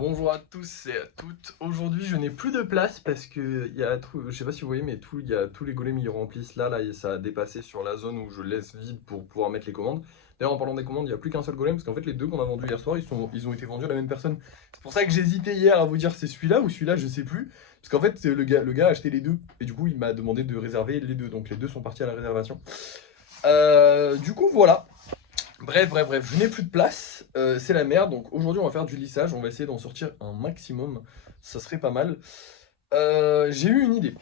Bonjour à tous et à toutes. Aujourd'hui, je n'ai plus de place parce que je sais pas si vous voyez, mais il y a tous les golems ils remplissent là et ça a dépassé sur la zone où je laisse vide pour pouvoir mettre les commandes. D'ailleurs, en parlant des commandes, il n'y a plus qu'un seul golem parce qu'en fait, les deux qu'on a vendus hier soir, ils ont été vendus à la même personne. C'est pour ça que j'hésitais hier à vous dire c'est celui-là ou celui-là, je sais plus. Parce qu'en fait, le gars a acheté les deux et du coup, il m'a demandé de réserver les deux. Donc les deux sont partis à la réservation. Du coup, voilà. Bref, je n'ai plus de place, c'est la merde, donc aujourd'hui on va faire du lissage, on va essayer d'en sortir un maximum, ça serait pas mal. J'ai eu une idée,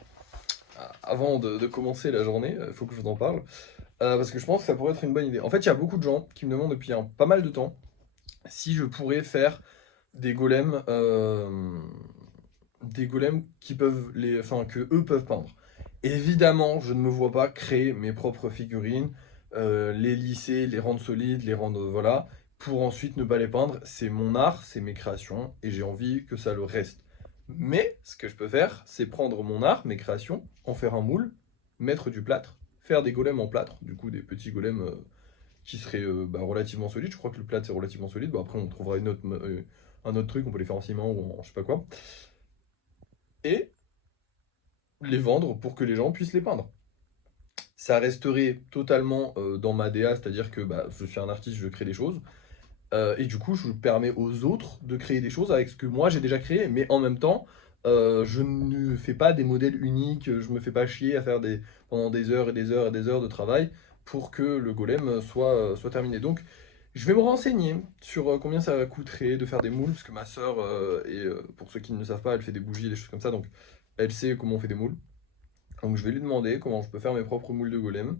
avant de commencer la journée, il faut que je vous en parle, parce que je pense que ça pourrait être une bonne idée. En fait, il y a beaucoup de gens qui me demandent depuis pas mal de temps si je pourrais faire des golems qui peuvent enfin que eux peuvent peindre. Évidemment, je ne me vois pas créer mes propres figurines, les lisser, les rendre solides, les rendre voilà, pour ensuite ne pas les peindre. C'est mon art, c'est mes créations, et j'ai envie que ça le reste. Mais ce que je peux faire, c'est prendre mon art, mes créations, en faire un moule, mettre du plâtre, faire des golems en plâtre, du coup des petits golems qui seraient relativement solides. Je crois que le plâtre c'est relativement solide. Bon, après on trouvera un autre truc, on peut les faire en ciment ou en je sais pas quoi. Et les vendre pour que les gens puissent les peindre. Ça resterait totalement dans ma DA, c'est-à-dire que je suis un artiste, je crée des choses. Et du coup, je permets aux autres de créer des choses avec ce que moi j'ai déjà créé, mais en même temps, je ne fais pas des modèles uniques, je me fais pas chier à faire pendant des heures et des heures et des heures de travail pour que le golem soit terminé. Donc, je vais me renseigner sur combien ça coûterait de faire des moules, parce que ma sœur, pour ceux qui ne le savent pas, elle fait des bougies et des choses comme ça, donc elle sait comment on fait des moules. Donc je vais lui demander comment je peux faire mes propres moules de golem.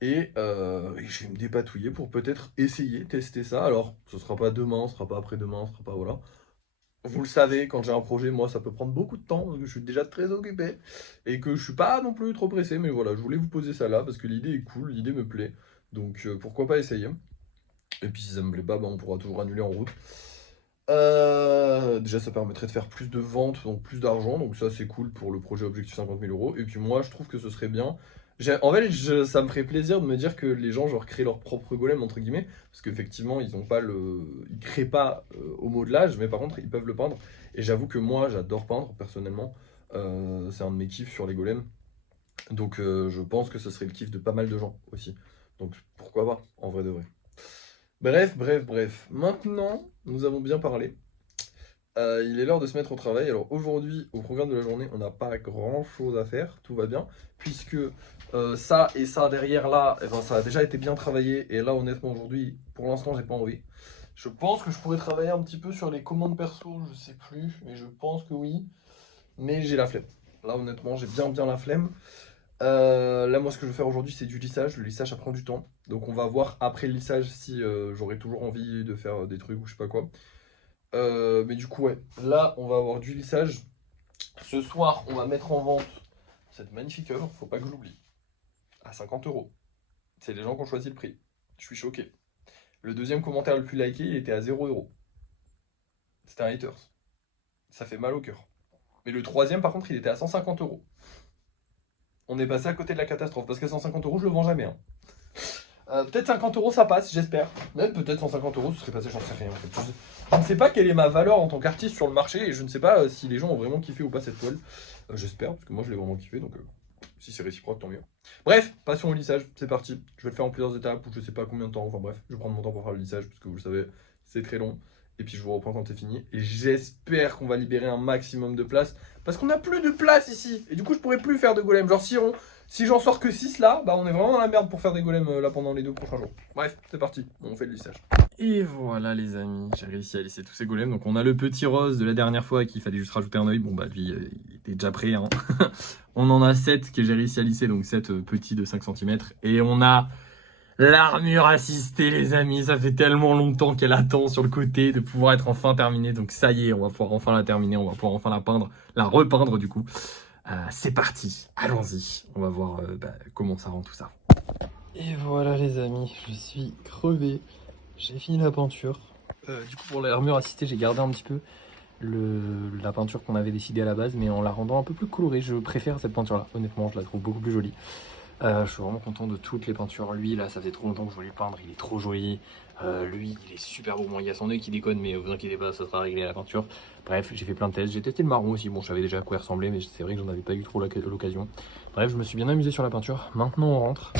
Et je vais me dépatouiller pour peut-être essayer, tester ça. Alors, ce sera pas demain, ce sera pas après-demain, ce sera pas voilà. Vous le savez, quand j'ai un projet, moi, ça peut prendre beaucoup de temps, parce que je suis déjà très occupé, et que je suis pas non plus trop pressé, mais voilà, je voulais vous poser ça là, parce que l'idée est cool, l'idée me plaît. Donc pourquoi pas essayer. Et puis si ça me plaît pas, on pourra toujours annuler en route. Déjà, ça permettrait de faire plus de ventes, donc plus d'argent, donc ça c'est cool pour le projet Objectif 50 000 euros. Et puis moi, je trouve que ce serait bien. En fait, ça me ferait plaisir de me dire que les gens genre créent leur propre golem entre guillemets, parce qu'effectivement, ils créent pas au modelage, mais par contre, ils peuvent le peindre. Et j'avoue que moi, j'adore peindre personnellement. C'est un de mes kiffs sur les golems. Donc, je pense que ce serait le kiff de pas mal de gens aussi. Donc, pourquoi pas, en vrai de vrai. Bref. Maintenant, nous avons bien parlé. Il est l'heure de se mettre au travail. Alors aujourd'hui, au programme de la journée, on n'a pas grand chose à faire, tout va bien, puisque ça et ça derrière là, eh ben, ça a déjà été bien travaillé. Et là, honnêtement, aujourd'hui, pour l'instant, j'ai pas envie. Je pense que je pourrais travailler un petit peu sur les commandes perso, je sais plus, mais je pense que oui. Mais j'ai la flemme. Là, honnêtement, j'ai bien la flemme. Là, moi, ce que je veux faire aujourd'hui, c'est du lissage. Le lissage, ça prend du temps. Donc, on va voir après le lissage si j'aurai toujours envie de faire des trucs ou je sais pas quoi. Mais du coup, ouais, là, on va avoir du lissage. Ce soir, on va mettre en vente cette magnifique œuvre, faut pas que je l'oublie, à 50 euros. C'est les gens qui ont choisi le prix. Je suis choqué. Le deuxième commentaire le plus liké, il était à 0 euros. C'était un haters. Ça fait mal au cœur. Mais le troisième, par contre, il était à 150 euros. On est passé à côté de la catastrophe, parce qu'à 150 euros, je le vends jamais, hein. Peut-être 50 euros ça passe, j'espère. Même peut-être 150 euros ce serait passé, j'en sais rien en fait. Je ne sais pas quelle est ma valeur en tant qu'artiste sur le marché et je ne sais pas si les gens ont vraiment kiffé ou pas cette toile. J'espère, parce que moi je l'ai vraiment kiffé, donc si c'est réciproque, tant mieux. Bref, passons au lissage, c'est parti. Je vais le faire en plusieurs étapes ou je sais pas combien de temps, enfin bref, je vais prendre mon temps pour faire le lissage parce que vous le savez, c'est très long. Et puis je vous reprends quand c'est fini. Et j'espère qu'on va libérer un maximum de place. Parce qu'on n'a plus de place ici. Et du coup je pourrais plus faire de golem. Genre si j'en sors que 6 là, on est vraiment dans la merde pour faire des golems là pendant les 2 prochains jours. Bref, c'est parti, on fait le lissage. Et voilà les amis, j'ai réussi à lisser tous ces golems. Donc on a le petit rose de la dernière fois qu'il fallait juste rajouter un œil. Bon lui il était déjà prêt, hein. On en a 7 que j'ai réussi à lisser, donc 7 petits de 5 cm. Et on a l'armure assistée les amis, ça fait tellement longtemps qu'elle attend sur le côté de pouvoir être enfin terminée. Donc ça y est, on va pouvoir enfin la terminer, on va pouvoir enfin la peindre, la repeindre du coup. C'est parti, allons-y, on va voir comment ça rend tout ça. Et voilà les amis, je suis crevé, j'ai fini la peinture. Du coup pour l'armure assistée, j'ai gardé un petit peu la peinture qu'on avait décidé à la base, mais en la rendant un peu plus colorée. Je préfère cette peinture là, honnêtement je la trouve beaucoup plus jolie. Je suis vraiment content de toutes les peintures. Lui, là, ça faisait trop longtemps que je voulais le peindre, il est trop joli. Lui, il est super beau. Bon, il y a son œil qui déconne, mais vous inquiétez pas, ça sera réglé à la peinture. Bref, j'ai fait plein de tests. J'ai testé le marron aussi. Bon, je savais déjà à quoi il ressemblait, mais c'est vrai que j'en avais pas eu trop l'occasion. Bref, je me suis bien amusé sur la peinture. Maintenant, on rentre.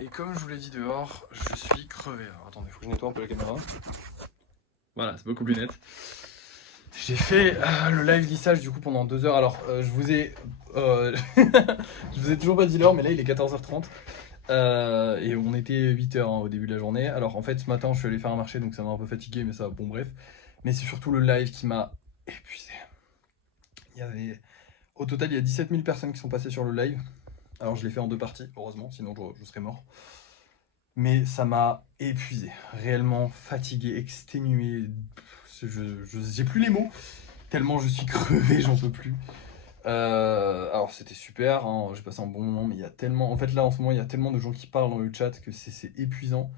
Et comme je vous l'ai dit dehors, je suis crevé. Alors, attendez, faut que je nettoie un peu la caméra. Voilà, c'est beaucoup plus net. J'ai fait le live lissage du coup pendant 2 heures. Alors, je vous ai je vous ai toujours pas dit l'heure, mais là il est 14h30 et on était 8h au début de la journée. Alors en fait ce matin je suis allé faire un marché donc ça m'a un peu fatigué, mais ça bon bref. Mais c'est surtout le live qui m'a épuisé. Il y avait au total il y a 17 000 personnes qui sont passées sur le live. Alors je l'ai fait en 2 parties heureusement, sinon je serais mort. Mais ça m'a épuisé, réellement fatigué, exténué. J'ai plus les mots tellement je suis crevé, j'en peux plus. Alors c'était super, hein, j'ai passé un bon moment, mais il y a tellement, en fait là en ce moment il y a tellement de gens qui parlent dans le chat que c'est épuisant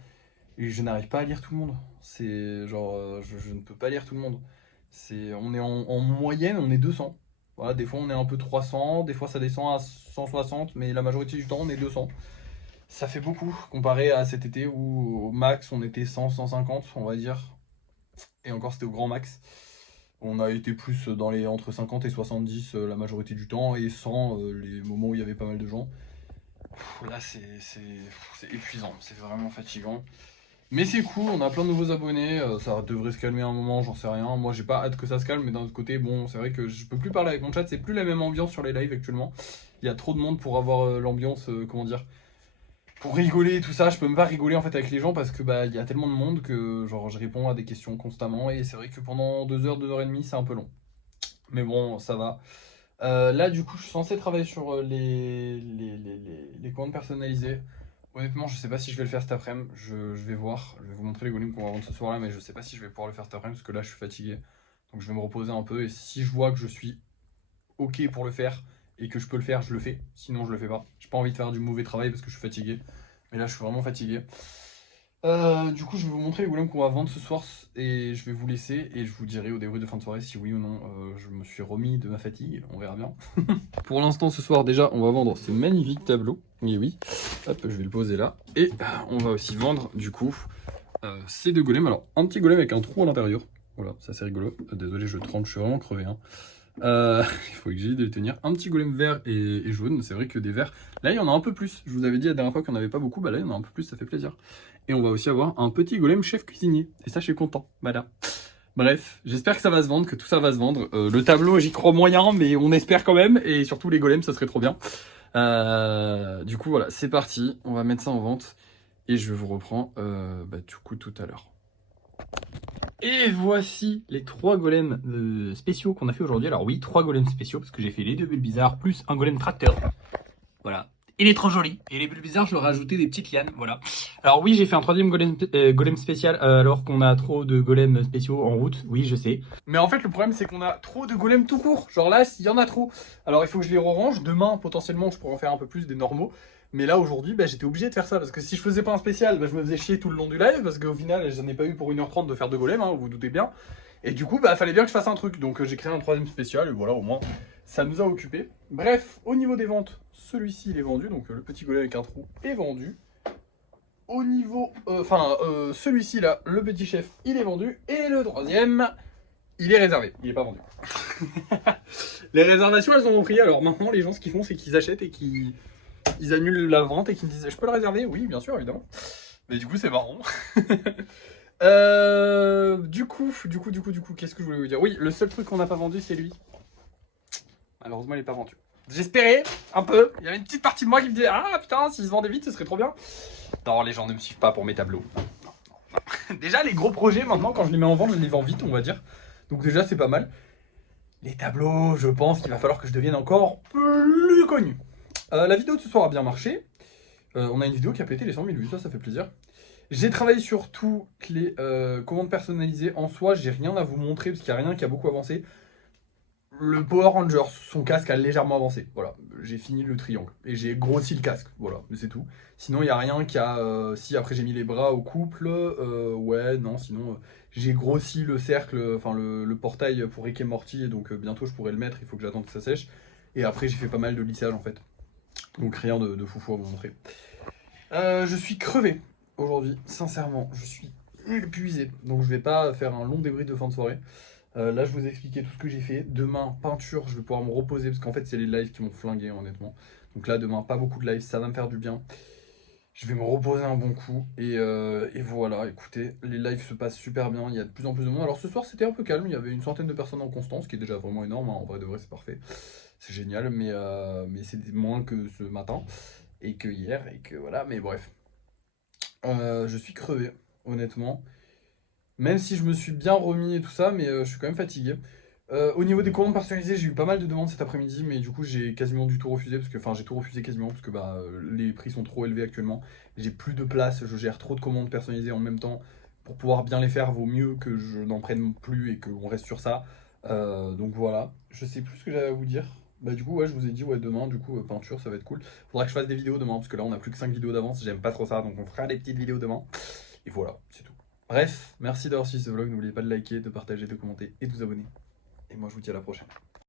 et je n'arrive pas à lire tout le monde. C'est genre, je ne peux pas lire tout le monde. On est en moyenne, on est 200. Voilà, des fois on est un peu 300, des fois ça descend à 160, mais la majorité du temps on est 200. Ça fait beaucoup comparé à cet été où au max on était 100, 150 on va dire, et encore c'était au grand max. On a été plus dans les entre 50 et 70 la majorité du temps et 100 les moments où il y avait pas mal de gens. Là c'est épuisant, c'est vraiment fatigant. Mais c'est cool, on a plein de nouveaux abonnés, ça devrait se calmer un moment, j'en sais rien. Moi j'ai pas hâte que ça se calme, mais d'un autre côté, bon, c'est vrai que je peux plus parler avec mon chat, c'est plus la même ambiance sur les lives actuellement. Il y a trop de monde pour avoir l'ambiance, comment dire, pour rigoler et tout ça. Je peux même pas rigoler en fait avec les gens parce que bah il y a tellement de monde que genre je réponds à des questions constamment et c'est vrai que pendant 2 heures et demie c'est un peu long. Mais bon, ça va. Là, du coup, je suis censé travailler sur les commandes personnalisées. Honnêtement, je sais pas si je vais le faire cet après-midi. Je vais voir. Je vais vous montrer les golems qu'on va vendre ce soir-là, mais je sais pas si je vais pouvoir le faire cet après-midi parce que là, je suis fatigué. Donc, je vais me reposer un peu. Et si je vois que je suis OK pour le faire et que je peux le faire, je le fais. Sinon, je le fais pas. J'ai pas envie de faire du mauvais travail parce que je suis fatigué. Mais là, je suis vraiment fatigué. Du coup, je vais vous montrer les golems qu'on va vendre ce soir et je vais vous laisser et je vous dirai au débrief de fin de soirée si oui ou non je me suis remis de ma fatigue. On verra bien. Pour l'instant, ce soir, déjà, on va vendre ce magnifique tableau. Et oui, hop, je vais le poser là. Et on va aussi vendre, du coup, ces 2 golems. Alors, un petit golem avec un trou à l'intérieur. Voilà, ça c'est rigolo. Désolé, je tremble, je suis vraiment crevé. Hein. Il faut que j'aille de le tenir. Un petit golem vert et jaune. C'est vrai que des verts, là, il y en a un peu plus. Je vous avais dit la dernière fois qu'il n'y en avait pas beaucoup. Bah là, il y en a un peu plus, ça fait plaisir. Et on va aussi avoir un petit golem chef cuisinier. Et ça, je suis content. Voilà. Bref, j'espère que ça va se vendre, que tout ça va se vendre. Le tableau, j'y crois moyen, mais on espère quand même. Et surtout les golems, ça serait trop bien. Du coup, voilà, c'est parti. On va mettre ça en vente. Et je vous reprends du coup tout à l'heure. Et voici les 3 golems spéciaux qu'on a fait aujourd'hui. Alors oui, 3 golems spéciaux, parce que j'ai fait les 2 bulles bizarres, plus un golem tracteur. Voilà. Il est trop joli. Et les bulles bizarres, je leur ai rajouté des petites lianes, voilà. Alors oui, j'ai fait un 3e golem spécial, alors qu'on a trop de golems spéciaux en route. Oui, je sais. Mais en fait, le problème, c'est qu'on a trop de golems tout court. Genre là, il y en a trop. Alors il faut que je les re-range. Demain, potentiellement, je pourrais en faire un peu plus des normaux. Mais là, aujourd'hui, j'étais obligé de faire ça. Parce que si je faisais pas un spécial, je me faisais chier tout le long du live. Parce qu'au final, j'en ai pas eu pour 1h30 de faire 2 golems, hein, vous vous doutez bien. Et du coup, fallait bien que je fasse un truc. Donc j'ai créé un 3e spécial. Et voilà, au moins, ça nous a occupé. Bref, au niveau des ventes, celui-ci, il est vendu. Donc le petit golem avec un trou est vendu. Au niveau... celui-ci, là, le petit chef, il est vendu. Et le 3e, il est réservé. Il est pas vendu. Les réservations, elles ont pris. Alors maintenant, les gens, ce qu'ils font, c'est qu'ils achètent et qu'ils annulent la vente et qu'ils me disent « Je peux le réserver ?» Oui, bien sûr, évidemment. Mais du coup, c'est marrant. Du coup, qu'est-ce que je voulais vous dire? Oui, le seul truc qu'on n'a pas vendu, c'est lui. Malheureusement, il n'est pas vendu. J'espérais un peu. Il y avait une petite partie de moi qui me disait « Ah putain, s'il se vendait vite, ce serait trop bien. » Non, les gens ne me suivent pas pour mes tableaux. Non. Déjà, les gros projets, maintenant, quand je les mets en vente, je les vends vite, on va dire. Donc déjà, c'est pas mal. Les tableaux, je pense qu'il va falloir que je devienne encore plus connu. La vidéo de ce soir a bien marché. On a une vidéo qui a pété les 100 000 vues, ça fait plaisir. J'ai travaillé sur toutes les commandes personnalisées. En soi, j'ai rien à vous montrer parce qu'il n'y a rien qui a beaucoup avancé. Le Power Rangers, son casque a légèrement avancé. Voilà, j'ai fini le triangle et j'ai grossi le casque. Voilà, mais c'est tout. Sinon, il n'y a rien qui a. Si après j'ai mis les bras au couple, ouais, non. Sinon, j'ai grossi le cercle, enfin le portail pour Rick et Morty. Et donc bientôt je pourrai le mettre. Il faut que j'attende que ça sèche. Et après, j'ai fait pas mal de lissage en fait. Donc rien de foufou à vous montrer. Je suis crevé aujourd'hui, sincèrement. Je suis épuisé. Donc je vais pas faire un long débrief de fin de soirée. Là, je vous ai expliqué tout ce que j'ai fait. Demain, peinture, je vais pouvoir me reposer parce qu'en fait, c'est les lives qui m'ont flingué, honnêtement. Donc là, demain, pas beaucoup de lives, ça va me faire du bien. Je vais me reposer un bon coup et voilà, écoutez, les lives se passent super bien, il y a de plus en plus de monde. Alors ce soir c'était un peu calme, il y avait une centaine de personnes en constance, ce qui est déjà vraiment énorme, hein. En vrai de vrai c'est parfait, c'est génial, mais c'est moins que ce matin et que hier et que voilà, mais bref. Je suis crevé, honnêtement. Même si je me suis bien remis et tout ça, mais je suis quand même fatigué. Au niveau des commandes personnalisées, j'ai eu pas mal de demandes cet après-midi, mais du coup j'ai quasiment du tout refusé, parce que, enfin j'ai tout refusé quasiment, parce que bah, les prix sont trop élevés actuellement. J'ai plus de place, je gère trop de commandes personnalisées en même temps. Pour pouvoir bien les faire, vaut mieux que je n'en prenne plus et qu'on reste sur ça. Donc voilà, je sais plus ce que j'avais à vous dire. Bah du coup ouais, je vous ai dit ouais demain, du coup peinture ça va être cool. Faudra que je fasse des vidéos demain, parce que là on a plus que 5 vidéos d'avance, j'aime pas trop ça, donc on fera des petites vidéos demain. Et voilà, c'est tout. Bref, merci d'avoir suivi ce vlog, n'oubliez pas de liker, de partager, de commenter et de vous abonner. Et moi je vous dis à la prochaine.